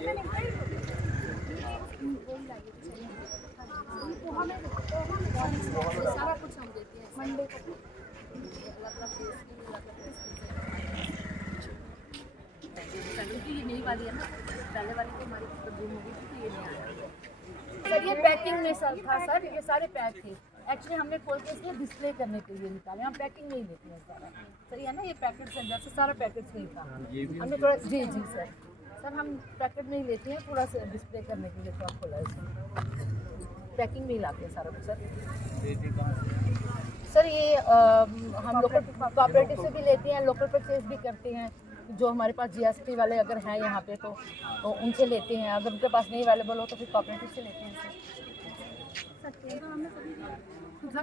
सारा कुछ हम देते हैं मंडे को। ये नई वाली है ना, पहले वाली तो हमारी तब्दील हो गई थी, तो ये नहीं आया सर। ये पैकिंग में सर था सर, ये सारे पैक थे। एक्चुअली हमने खोल के इसलिए डिस्प्ले करने के लिए निकाले, हम पैकिंग नहीं लेते हैं सारा। सही है ना, ये पैकेट्स है, जैसे सारा पैकेट्स नहीं था, हमने थोड़ा जी जी सर हम पैकेट में ही लेते हैं, थोड़ा सा डिस्प्ले करने के लिए थोड़ा खोला है, पैकिंग में ही लाते हैं सारा कुछ सर। ये हम लोकल कोऑपरेटिव से भी लेते हैं, लोकल परचेज भी करते हैं। जो हमारे पास जीएसटी वाले अगर हैं यहाँ पे तो उनसे लेते हैं, अगर उनके पास नहीं अवेलेबल हो तो फिर कोऑपरेटिव से लेते हैं सर।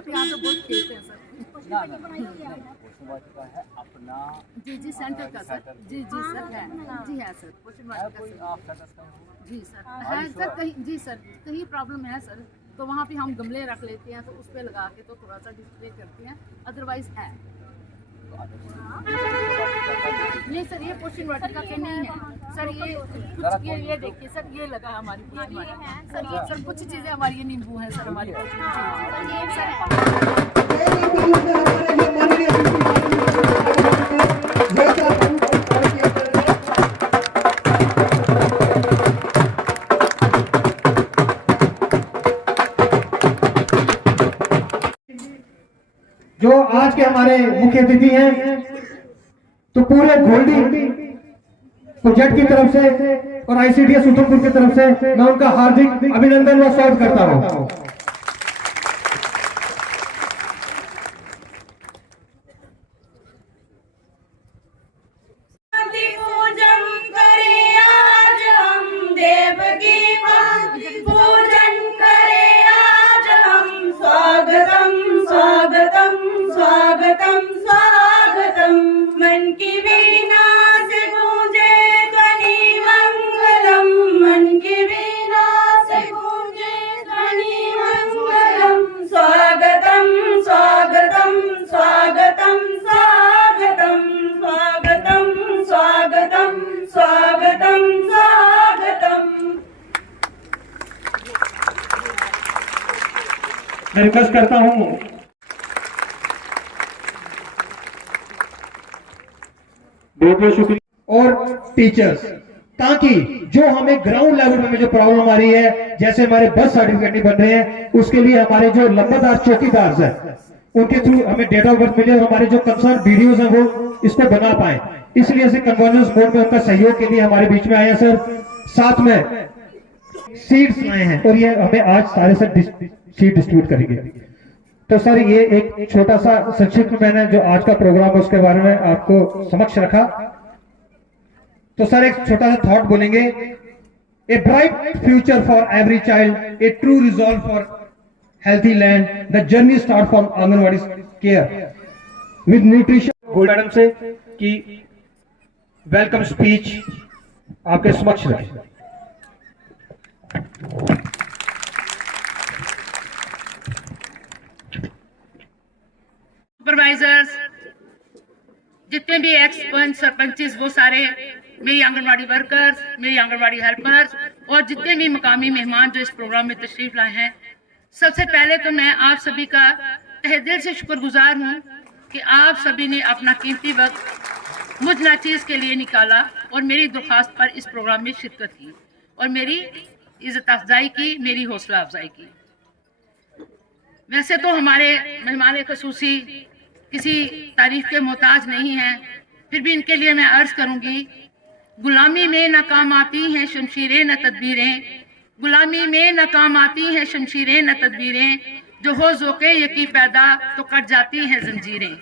यहाँ तो बहुत खेत है सर। अपना जी सेंटर का सर, जी सर है, जी है सर। जी सर है सर, कहीं जी सर कहीं प्रॉब्लम है सर, तो वहाँ पे हम गमले रख लेते हैं, तो उस पर लगा के तो थोड़ा सा डिस्प्ले करते हैं, अदरवाइज है नहीं सर। ये पोषण वाटिका के नहीं है सर, ये कुछ ये देखिए सर, ये लगा हमारी सर कुछ चीज़ें हमारी, ये नींबू है सर हमारी जो आज के हमारे मुख्य अतिथि हैं, तो पूरे गोल्डी प्रोजेक्ट की तरफ से और आईसीडीएस उधमपुर की तरफ से मैं उनका हार्दिक अभिनंदन व स्वागत करता हूं। मन की वीणा से गूंजे ध्वनि मंगलम, मन की वीणा से गूंजे ध्वनि मंगलम। स्वागतम स्वागतम स्वागतम स्वागतम स्वागतम स्वागतम स्वागतम स्वागतम। मैं रिक्वेस्ट करता हूं बहुत बहुत शुक्रिया और टीचर्स, ताकि जो हमें ग्राउंड लेवल में जो प्रॉब्लम आ रही है, जैसे हमारे बस सर्टिफिकेट नहीं बन रहे हैं, उसके लिए हमारे जो लंबादार चौकीदार हैं उनके थ्रू हमें डेट ऑफ बर्थ मिले और हमारे जो कंसर्न वीडियोज हैं वो इसको बना पाए। इसलिए ऐसे कन्वर्जेंस बोर्ड में उनका सहयोग के लिए हमारे बीच में आया सर, साथ में सीड्स लाए हैं और ये हमें आज सारे सर सीड डिस्ट्रीब्यूट करेंगे। तो सर ये एक छोटा सा संक्षिप्त में मैंने जो आज का प्रोग्राम है उसके बारे में आपको समक्ष रखा। तो सर एक छोटा सा थॉट बोलेंगे, a bright future for every child, A true resolve for healthy land, the journey start from anganwadi care with nutrition. Gold madam से कि वेलकम स्पीच आपके समक्ष रखें। सुपरवाइजर्स, जितने भी एक्स पंच सरपंचेस, वो सारे मेरी आंगनवाड़ी वर्कर्स, मेरी आंगनवाड़ी हेल्पर्स और जितने भी मकामी मेहमान जो इस प्रोग्राम में तशरीफ लाए हैं, सबसे पहले तो मैं आप सभी का तहे दिल से शुक्रगुजार हूँ कि आप सभी ने अपना कीमती वक्त मुझ नाचीज़ के लिए निकाला और मेरी दरख्वास्त पर इस प्रोग्राम में शिरकत की और मेरी इज़्ज़त अफजाई की, मेरी हौसला अफजाई की। वैसे तो हमारे मेहमान खसूसी किसी तारीफ के मोहताज नहीं हैं, फिर भी इनके लिए मैं अर्ज करूंगी, गुलामी में नाकाम आती हैं शमशीरें न तदबीरें, गुलामी में नाकाम आती हैं शमशीरें न तदबीरें, जो हो ज़ोक़े यकी पैदा तो कट जाती हैं जंजीरें,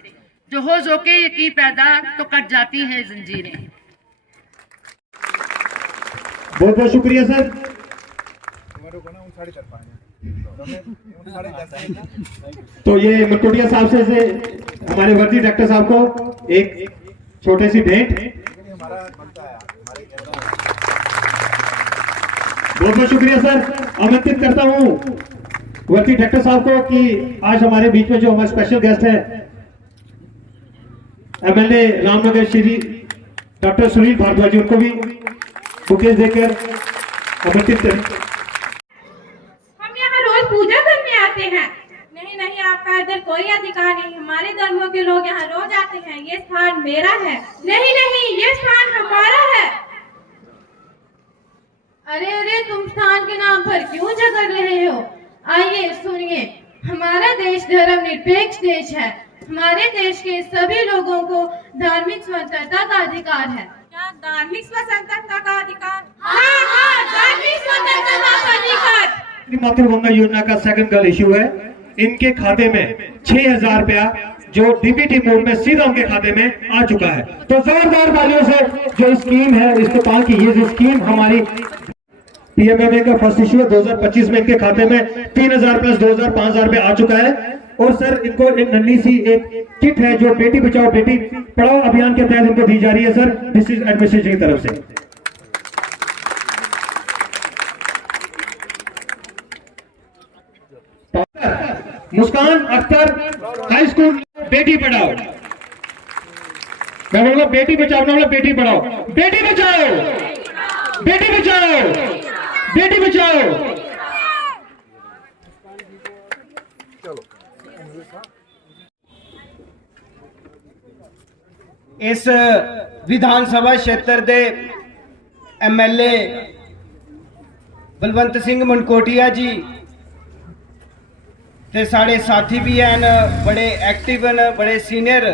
जो हो ज़ोक़े यकी पैदा तो कट जाती हैं जंजीरें। बहुत बहुत शुक्रिया सर। तो ये मटकोटिया साहब से हमारे वर्दी डॉक्टर साहब को एक छोटी सी भेंट। बहुत बहुत शुक्रिया सर। आमंत्रित करता हूँ वर्दी डॉक्टर साहब को कि आज हमारे बीच में जो हमारे स्पेशल गेस्ट है एमएलए रामनगर श्री डॉक्टर सुनील भारद्वाज जी, उनको भी बुकेज देकर आमंत्रित करें। हम यहाँ रोज पूजा करने आते हैं। नहीं नहीं, आपका इधर कोई अधिकार नहीं। हमारे धर्मों के लोग यहाँ रोज आते हैं। ये स्थान मेरा है। नहीं नहीं, ये स्थान हमारा है। अरे अरे, तुम स्थान के नाम पर क्यों झगड़ रहे हो? आइए सुनिए, हमारा देश धर्म निरपेक्ष देश है। हमारे देश के सभी लोगों को धार्मिक स्वतंत्रता का अधिकार है। क्या धार्मिक स्वतंत्रता का अधिकार? हाँ हाँ, धार्मिक स्वतंत्रता का अधिकार। मातृगंगा योजना का सेकंड कल इशू है। इनके खाते में 6,000 रुपया जो डीबीटी मोड में सीधा उनके खाते में आ चुका है। तो जोरदार तालियों से जो स्कीम है इसको कहा कि ये जो स्कीम हमारी पीएमएमए का फर्स्ट इशू है 2025 में इनके खाते में 3,000 प्लस 2,000 5,000 रुपए आ चुका है। और सर इनको एक नन्ही सी एक किट है जो बेटी बचाओ बेटी पढ़ाओ अभियान के तहत इनको दी जा रही है सर, दिस इज एडमिनिस्ट्रेशन की तरफ से। मुस्कान अख्तर हाई स्कूल बेटी पढ़ाओ, मैं बोलूंगा बेटी बचाओ ना बोला बेटी पढ़ाओ, बेटी बचाओ बेटी बचाओ बेटी बचाओ। इस विधान सभा क्षेत्र के एमएलए बलवंत सिंह मनकोटिया जी ते साढ़े साथी भी हैं, बड़े एक्टिव हैं, बड़े सीनियर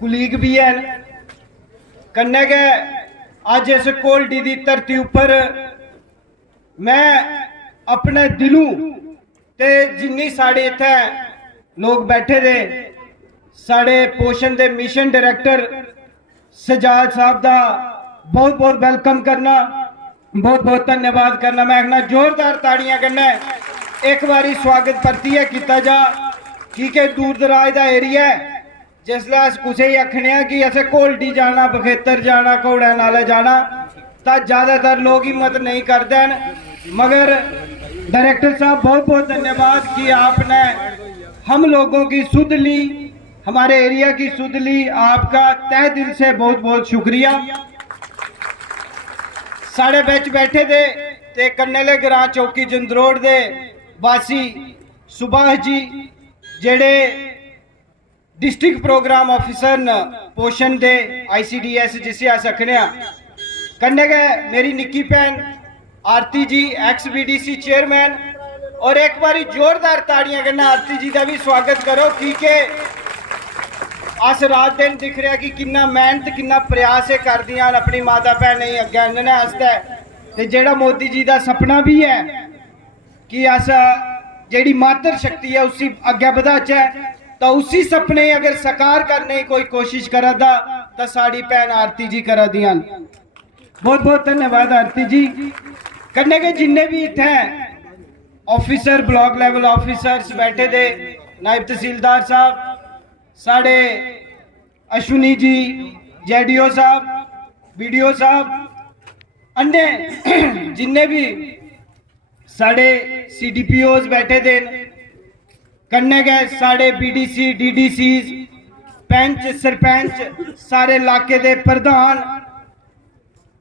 कुलीग भी हैं। कन्नै गै अज इस घोलडी की धरती उपर मैं अपने दिलों ते जिन्नी साढ़े इत्थे लोग बैठे दे साढ़े पोषण के मिशन डायरैक्टर सजाद साहब का बहुत बहुत वेलकम करना, बहुत बहुत धन्यवाद करना। मैं आखना जोरदार ताड़ियां करना एक बारी स्वागत परतियै किया जा, क्योंकि दूर दराज का एरिया है। जिसलै अस कुसै गी आखने कि असें घोलडी जाना, बखेतर जाना, घोड़े नाले जाना, तो ज़्यादातर लोग हिम्मत नहीं करते हैं। मगर डायरेक्टर साहब बहुत बहुत धन्यवाद कि आपने हम लोगों की सुध ली, हमारे एरिया की सुध ली। आपका तहे दिल से बहुत बहुत शुक्रिया। साढ़े बिच बैठे दे ते कन्नेले ग्रां चौकी जंदरोड़ दे वासी सुभाष जी जेड़े डिस्ट्रिक्ट प्रोग्राम ऑफिसर न पोषण दे ICDS जिसे अस आखने आ। कन्ने गै मेरी निक्की भैन आरती जी एक्स BDC चेयरमैन, और एक बारी जोरदार ताड़ियां करना आरती जी का भी स्वागत करो, क्योंकि अस रात दिन दिख रहा कि कितना मेहनत कितना प्रयास कर दियां अपनी माता भैनें गी अग्गें आह्नने आस्तै। ते जेड़ा मोदी जी का सपना भी है कि अस जेड़ी मातर शक्ति है उसी अग्गे बधाचै, तो उसी सपने अगर साकार करने की कोई कोशिश करा दा तो साड़ी भैन आरती जी करा दियां। बहुत बहुत धन्यवाद आरती जी। कन्नै गै जिन्ने भी इत्थे ऑफिसर ब्लॉक लेवल ऑफिसर्स बैठे दे, नायब तहसीलदार साहब, साढ़े अश्विनी जी, JDO साहब, BDO साहब, अन्य जिन्ने भी साढ़े CDPOs बैठे दे, कन्नै गै साढ़े BDC DDCs, पैंच सरपंच, सारे इलाके दे प्रधान,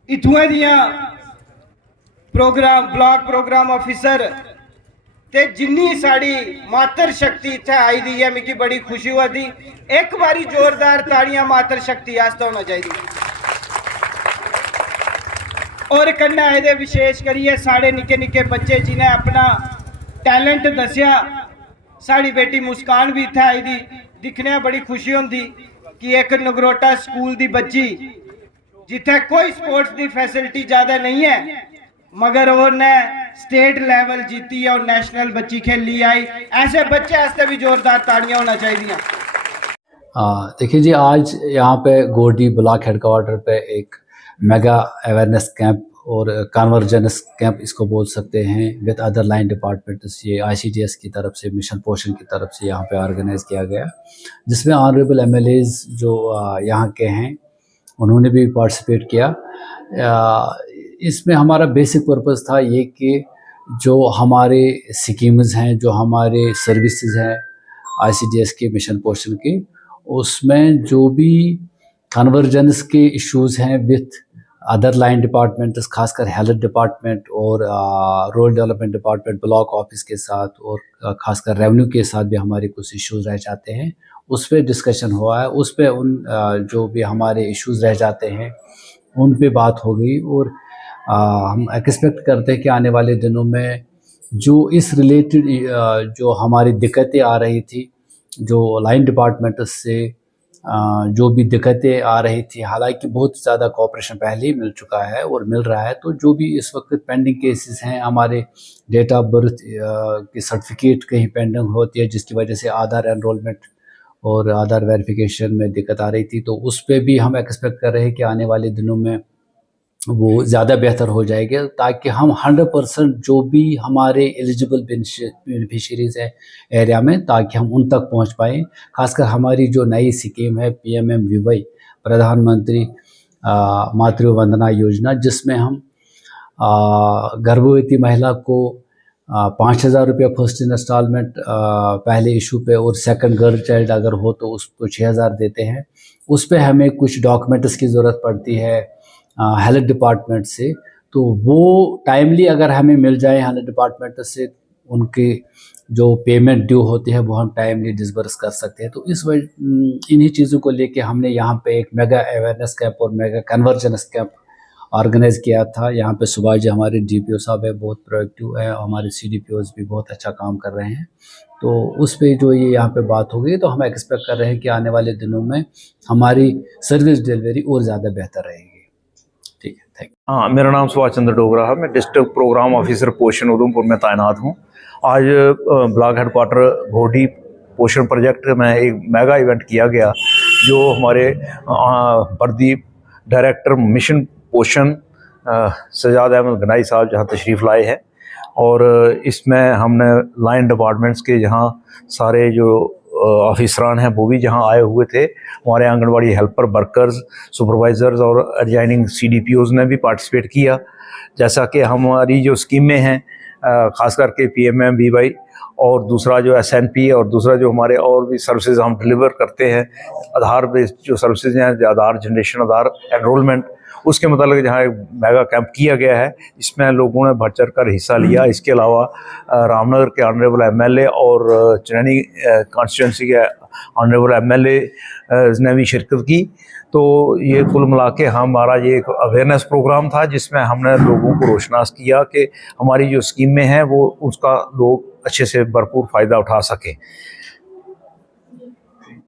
इत्थुआं दियां प्रोग्राम ब्लॉक प्रोग्राम ऑफिसर ते जिन्नी साड़ी मातर शक्ति इत्थे आई दी है, मिगी बड़ी खुशी हुआ दी। एक बारी जोरदार ताड़ियां मातर शक्ति आस्ते होना चाहिए। और कन्नै एह्दे विशेष करिए साढ़े निक्के निक्के बच्चे जिन्हें अपना टैलेंट दस्या, साड़ी बेटी मुस्कान भी इत्थे आई दी। दिखने बड़ी खुशी होंदी कि एक नगरोटा स्कूल दी बच्ची जिथे कोई स्पोर्ट्स की फैसिलिटी ज़्यादा नहीं है, मगर उन्हें स्टेट लेवल जीती है और नेशनल बच्ची खेली आई। ऐसे बच्चे वास्ते भी जोरदार ताड़ियां होना चाहिए। देखिए जी, आज यहाँ पे गोडी ब्लॉक हेडक्वार्टर पे एक मेगा अवेयरनेस कैंप और कन्वर्जेंस कैंप इसको बोल सकते हैं विद अदर लाइन डिपार्टमेंट्स, ये ICDS की तरफ से, मिशन पोषण की तरफ से यहाँ पे ऑर्गेनाइज किया गया, जिसमें ऑनरेबल MLAs जो यहाँ के हैं उन्होंने भी पार्टिसिपेट किया। इसमें हमारा बेसिक पर्पस था ये कि जो हमारे स्कीम्स हैं, जो हमारे सर्विसेज हैं ICDS के मिशन पोषण के, उसमें जो भी कन्वर्जेंस के इश्यूज़ हैं विथ अदर लाइन डिपार्टमेंट्स, खासकर हेल्थ डिपार्टमेंट और rural development department block office के साथ और खासकर रेवेन्यू के साथ भी हमारे कुछ इश्यूज रह जाते हैं। उस पर डिस्कशन हुआ है, उस पर उन जो भी हमारे इश्यूज रह जाते हैं उन पे बात हो गई। और हम एक्सपेक्ट करते हैं कि आने वाले दिनों में जो इस रिलेटेड जो हमारी दिक्कतें आ रही थी, जो लाइन डिपार्टमेंट से जो भी दिक्कतें आ रही थी, हालांकि बहुत ज़्यादा कोऑपरेशन पहले ही मिल चुका है और मिल रहा है, तो जो भी इस वक्त पेंडिंग केसेस हैं, हमारे डेट ऑफ बर्थ की सर्टिफिकेट कहीं पेंडिंग होती है जिसकी वजह से आधार एनरोलमेंट और आधार वेरिफिकेशन में दिक्कत आ रही थी, तो उस पर भी हम एक्सपेक्ट कर रहे हैं कि आने वाले दिनों में वो ज़्यादा बेहतर हो जाएगा, ताकि हम 100% जो भी हमारे एलिजिबल बेनिफिशरीज़ है एरिया में, ताकि हम उन तक पहुंच पाएँ। खासकर हमारी जो नई स्कीम है PMMVY, प्रधानमंत्री मातृ वंदना योजना, जिसमें हम गर्भवती महिला को 5,000 रुपये फर्स्ट इंस्टॉलमेंट पहले इशू पे और सेकंड गर्ल चाइल्ड अगर हो तो उसको 6,000 देते हैं। उस पर हमें कुछ डॉक्यूमेंट्स की ज़रूरत पड़ती है हेल्थ डिपार्टमेंट से, तो वो टाइमली अगर हमें मिल जाए हेल्थ डिपार्टमेंट से, उनके जो पेमेंट ड्यू होती है वो हम टाइमली डिसबर्स कर सकते हैं। तो इस इन्हीं चीज़ों को लेके हमने यहाँ पे एक मेगा अवेयरनेस कैंप और मेगा कन्वर्जेंस कैंप ऑर्गेनाइज किया था। यहाँ पे सुभाष जी हमारे DPO साहब है, बहुत प्रोएक्टिव है, हमारे CDPOs भी बहुत अच्छा काम कर रहे हैं। तो उस पे जो ये यहाँ पे बात हो गई, तो हम एक्सपेक्ट कर रहे हैं कि आने वाले दिनों में हमारी सर्विस डिलीवरी और ज़्यादा बेहतर रहेगी। ठीक है, थैंक यू। हाँ, मेरा नाम सुभाष चंद्र डोगरा है। मैं डिस्ट्रिक्ट प्रोग्राम ऑफिसर पोषण उधमपुर में तैनात हूँ। आज ब्लॉक हेडक्वार्टर घोडी पोषण प्रोजेक्ट में एक मेगा इवेंट किया गया, जो हमारे प्रदीप डायरेक्टर मिशन पोषण सजाद अहमद गनाई साहब जहाँ तशरीफ़ लाए हैं। और इसमें हमने लाइन डिपार्टमेंट्स के जहाँ सारे जो ऑफिसरान हैं वो भी जहाँ आए हुए थे, हमारे आंगनवाड़ी हेल्पर, वर्कर्स, सुपरवाइज़र्स और एडजाइनिंग CDPOs ने भी पार्टिसिपेट किया। जैसा कि हमारी जो स्कीमें हैं, ख़ास करके PMMVY और दूसरा जो SNP और दूसरा जो हमारे और भी सर्विसेज हम डिलीवर करते हैं, आधार बेस्ड जो सर्विसेज हैं, आधार जनरेशन, आधार एनरोलमेंट, उसके मतलब जहाँ एक मेगा कैंप किया गया है, इसमें लोगों ने बढ़ चढ़ कर हिस्सा लिया। इसके अलावा रामनगर के ऑनरेबल MLA और चनैनी कॉन्स्टिट्यूंसी के ऑनरेबल MLA ने भी शिरकत की। तो ये कुल मिला के हमारा ये एक अवेयरनेस प्रोग्राम था, जिसमें हमने लोगों को रोशनास किया कि हमारी जो स्कीमें हैं वो उसका लोग अच्छे से भरपूर फ़ायदा उठा सकें।